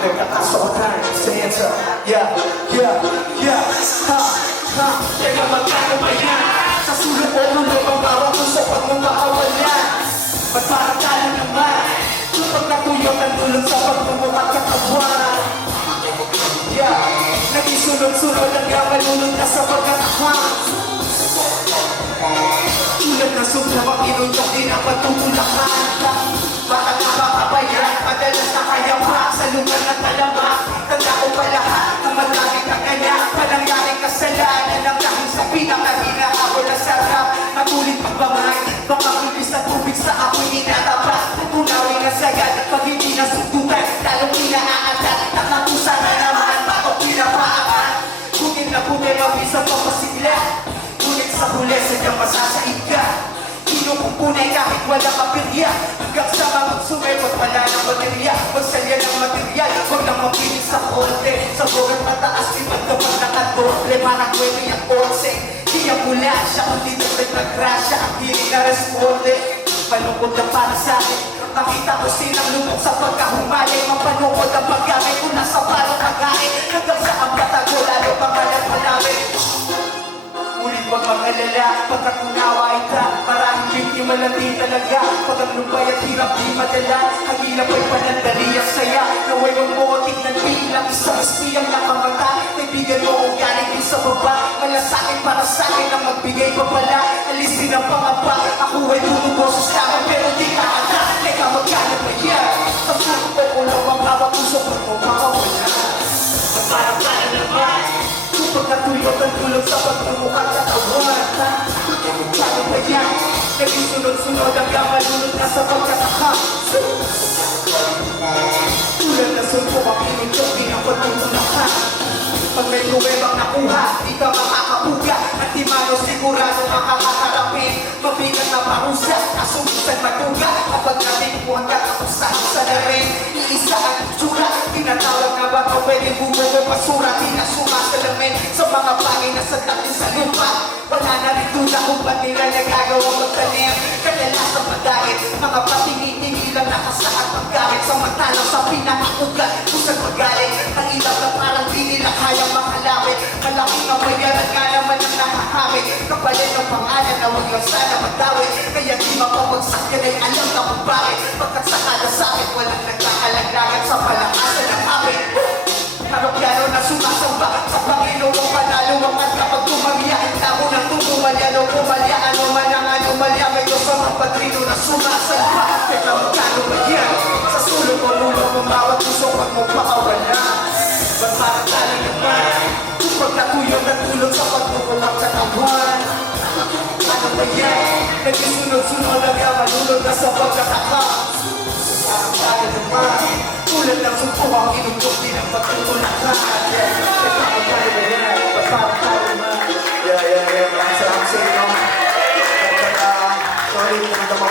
Nagkakasokan, stanza. Yeah, yeah, yeah. Ha. Teka, magkano ba yan? Sa sulong o nulo, ang bawang puso pag makawalan. Ba't parang talo naman? Kapag natuyok ang dulot sa pagtumukat katawan. Yeah, nagisunod-sunod ang gamalulog na sa pagkakahang. Tulad ng sumla, makinuntok din ang patutulakan. Baka nakakabayan, madalas na kaya pa sa lugar ng talamak. Tanda ko pa lahat na madaming kagaya. Panangyaring kasalanan ng dahil sa pinakahinahabol na sarap. Matulit pagbamay, baka kulbis na tubig sa ako'y inataba. Tunawin na sagad, pag hindi nasutukan, talong inaaangat. Nakapusa na naman, bato pinapaangat. Bukid na buti, mabisa pa pasigla. Ngunit sa huli, sadyang masasaig ka. Kinukumpunay kahit walang kapirya. Hanggang sa mga sumipot, wala ng baterya. Magsalya ng material, huwag nang mapilit sa konti. Sa bugat mataas, ipag kapag nakadoble. Parang kwento yung onse. Di ang mula siya, kundi naggrasya. Ang hiling na responde, panungkod na para sa akin. Nakita ko silang lubog sa pagkahumalay. Mapanungkod ang paggamay ko na sa parang kagain. Hanggang sa ang patago, lalo pangalan malawin. Ngunit huwag mag-alala, pagkat unawa ay ta. Maraming biktima lang din talaga. Pag ang lupay at hirap di madala, hagilap ay panandali ang saya. Naway mong mo tignan bilang isang espiyang nakamata. Kaibigan mo kung galing din sa baba. Malasakit para sa akin ang magbigay pa pala. Alisin ang pangaba, ako ay tumuboses naman pero di ka ata. Teka, magkano ba yan? Sa puso ko ulang ang hawak puso ko mo makawala. Parang kaya naman pagkatulog ang tulog sa pagtumukat sa kawan. Paano ba yan? Naging sunod-sunod ang gamalunod na sa pagkataka. Tulad na sumpok ang inuntok din ang pagtutulakan. Pag may pruwebang nakuha, di ka makakabuga. At di mano sigurado makakaharapin. Mabigat na parusa, kasumisan matuga. Kapag nabipuhan ka, kapusahan sa darin. Iisa ang tsura, tinatawag na ba ka pwede bumubo basura. Di na sumasalamin sa mga bagay na sa tatin sa lupa. Wala na rin duda kung ba't nila nagagawa magtanim. Kadalasan madahil, mga patingi-tingi lang nakasaat paggamit. Samantalang sa pinakaugat, kung saan magaling. Ang ilaw na parang di nila kayang makalawit. Malaking kabayaran nga naman ang nakahamit. Kapalit ng pangalan na huwag lang sana magdawit. Kaya di mapapagsak yan ay alam na kung bakit. Pagkat sa kalasakit, walang nagkakalaglagan sa palakasan ng amin. Parokyano na sumasamba sa Panginoong panalo ang at kapag tumangya. Tamo ng tumumalya, no pumalya. Ano man ang anomalya, may Diyos ang mga patrino na sumasamba. Teka, magkano ba yan? Sa sulong o mulo mong bawat puso pag mo pakawala. Ba't parang tala naman? Kapag natuyog at tulog sa pagpupulang katawan. Ano ba yan? Nagsisunod-sunod ang yamalunod na sa pagkataka. Parang tala naman. Tulad ng sumpo ang inuntok din ang pagtutulakan. Teka, magkano ba yan? Ba't parang tala naman? Yeah. Maraming salamat sa inyo. Sorry, pumunta mo